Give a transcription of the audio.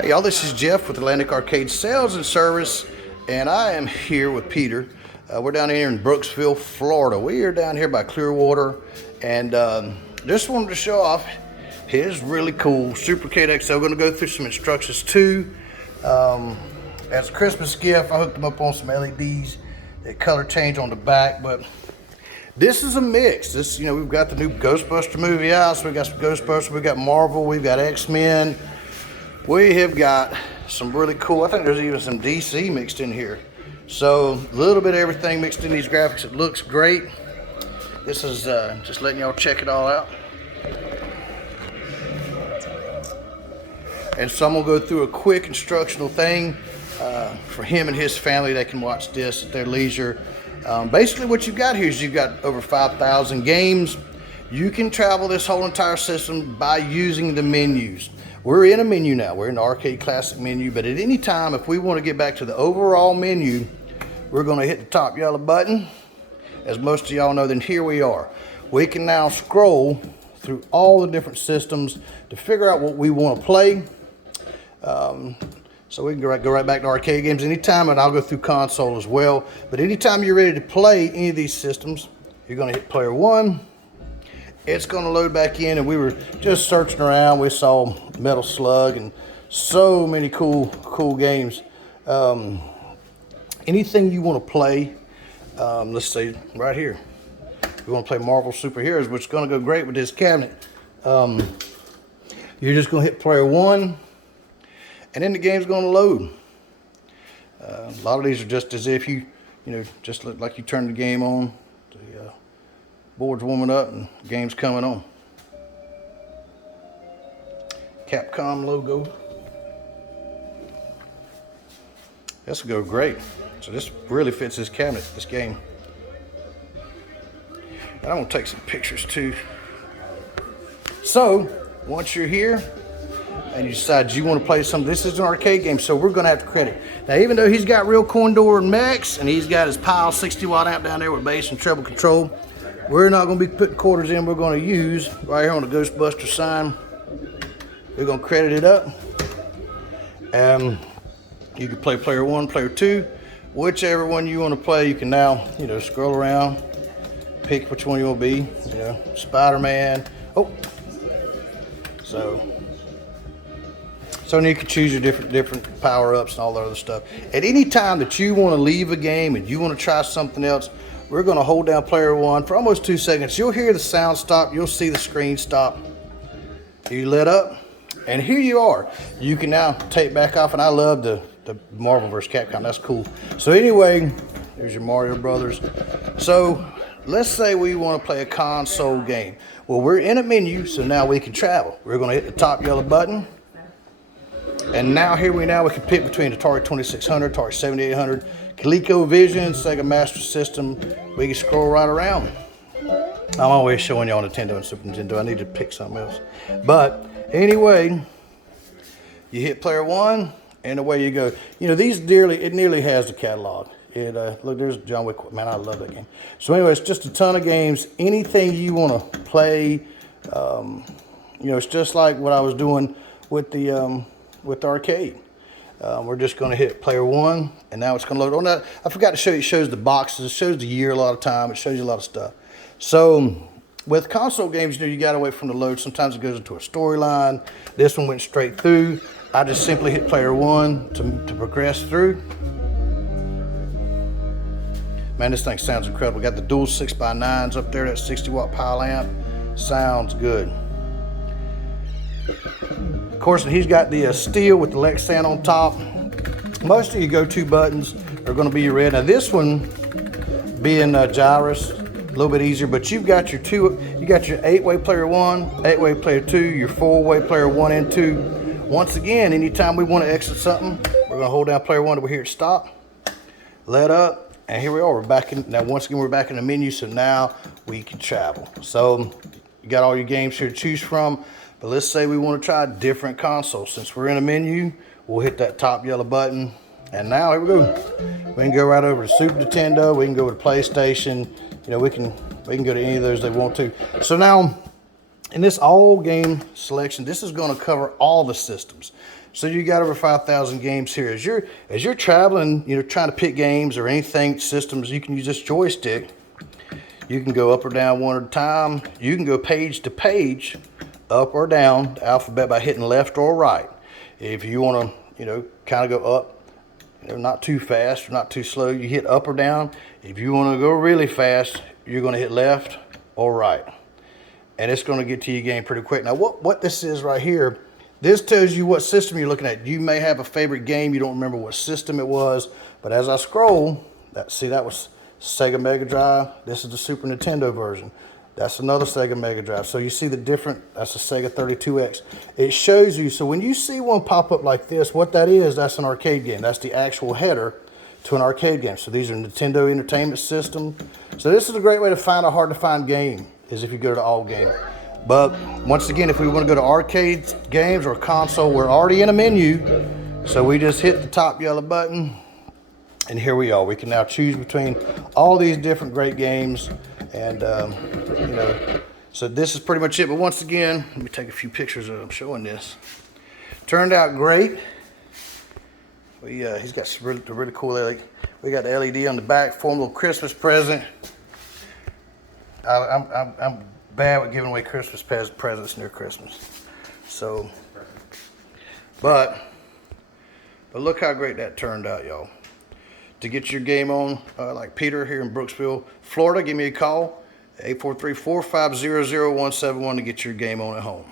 Hey y'all, this is Jeff with Atlantic Arcade Sales and Service, and I am here with Peter. We're down here in Brooksville, Florida. We are down here by Clearwater, and just wanted to show off his really cool Supercade XL. Going to go through some instructions too. As a Christmas gift, I hooked him up on some LEDs that color change on the back, but this is a mix. This, we've got the new Ghostbuster movie out, so we got some Ghostbusters, we got Marvel, we've got X-Men. We have got some really cool, I think there's even some DC mixed in here. So a little bit of everything mixed in these graphics. It looks great. This is just letting y'all check it all out. And so I'm gonna go through a quick instructional thing for him and his family. They can watch this at their leisure. Basically what you've got here is you've got over 5,000 games. You can travel this whole entire system by using the menus. We're in a menu now. We're in the Arcade Classic menu, but at any time, if we want to get back to the overall menu, we're going to hit the top yellow button. As most of y'all know, then here we are. We can now scroll through all the different systems to figure out what we want to play. So we can go right back to arcade games anytime, and I'll go through console as well. But anytime you're ready to play any of these systems, you're going to hit player one. It's going to load back in, and we were just searching around. We saw Metal Slug and so many cool games. Anything you want to play, let's see right here. We want to play Marvel Superheroes, which is going to go great with this cabinet. You're just going to hit player one, and then the game's going to load. A lot of these are just as if you just look like you turn the game on. The board's warming up and the game's coming on. Capcom logo. This will go great. So this really fits this cabinet, this game. And I'm gonna take some pictures too. So once you're here and you decide you want to play some, this is an arcade game, so we're gonna have to credit. Now, even though he's got real Condor and mechs and he's got his Pile 60-watt amp down there with bass and treble control, we're not going to be putting quarters in. We're going to use right here on the Ghostbuster sign. We're going to credit it up. You can play player one, player two, whichever one you want to play. You can now, scroll around, pick which one you want to be. Spider-Man. Oh, so you can choose your different power-ups and all that other stuff. At any time that you want to leave a game and you want to try something else, we're going to hold down player one for almost 2 seconds. You'll hear the sound stop. You'll see the screen stop. You lit up, and here you are. You can now take back off, and I love the Marvel vs. Capcom. That's cool. So anyway, there's your Mario Brothers. So let's say we want to play a console game. Well, we're in a menu, so now we can travel. We're going to hit the top yellow button. And now we can pick between Atari 2600, Atari 7800, ColecoVision, Sega Master System. We can scroll right around. I'm always showing y'all Nintendo and Super Nintendo. I need to pick something else. But anyway, you hit player one, and away you go. It nearly has the catalog. Look, there's John Wick. Man, I love that game. So anyway, it's just a ton of games. Anything you want to play. It's just like what I was doing with the arcade. We're just going to hit player one, and now it's going to load on that. I forgot to show you, it shows the boxes, it shows the year a lot of time, it shows you a lot of stuff. So with console games, you got to wait for them to load. Sometimes it goes into a storyline. This one went straight through. I just simply hit player one to progress through. Man, this thing sounds incredible. We got the dual 6x9s up there, that 60-watt Pile amp. Sounds good. Of course, he's got the steel with the Lexan on top. Most of your go-to buttons are going to be your red. Now this one, being gyrus, a little bit easier, but you've got your 8-way player one, 8-way player two, your 4-way player one and two. Once again, anytime we want to exit something, we're going to hold down player one till we hear it stop, let up, and here we are. We're back in. Now once again, we're back in the menu, so now we can travel. So you got all your games here to choose from. But let's say we want to try a different console. Since we're in a menu, we'll hit that top yellow button. And now here we go. We can go right over to Super Nintendo. We can go to PlayStation. We can go to any of those they want to. So now in this all game selection, this is going to cover all the systems. So you got over 5,000 games here. As you're traveling, trying to pick games or anything, systems, you can use this joystick. You can go up or down one at a time. You can go page to page, up or down the alphabet by hitting left or right. If you want to, kind of go up, not too fast or not too slow, you hit up or down. If you want to go really fast, you're going to hit left or right. And it's going to get to your game pretty quick. Now, what this is right here, this tells you what system you're looking at. You may have a favorite game. You don't remember what system it was. But as I scroll, that was Sega Mega Drive. This is the Super Nintendo version. That's another Sega Mega Drive. So you see the different, that's a Sega 32X. It shows you, so when you see one pop up like this, what that is, that's an arcade game. That's the actual header to an arcade game. So these are Nintendo Entertainment System. So this is a great way to find a hard to find game, is if you go to all game. But once again, if we want to go to arcade games or console, we're already in a menu. So we just hit the top yellow button, and here we are. We can now choose between all these different great games. And, so this is pretty much it. But once again, let me take a few pictures of him showing this. Turned out great. He's got some really cool LED. We got the LED on the back for him, a little Christmas present. I'm bad with giving away Christmas presents near Christmas. So, but look how great that turned out, y'all. To get your game on, like Peter here in Brooksville, Florida, give me a call, 843-450-0171 to get your game on at home.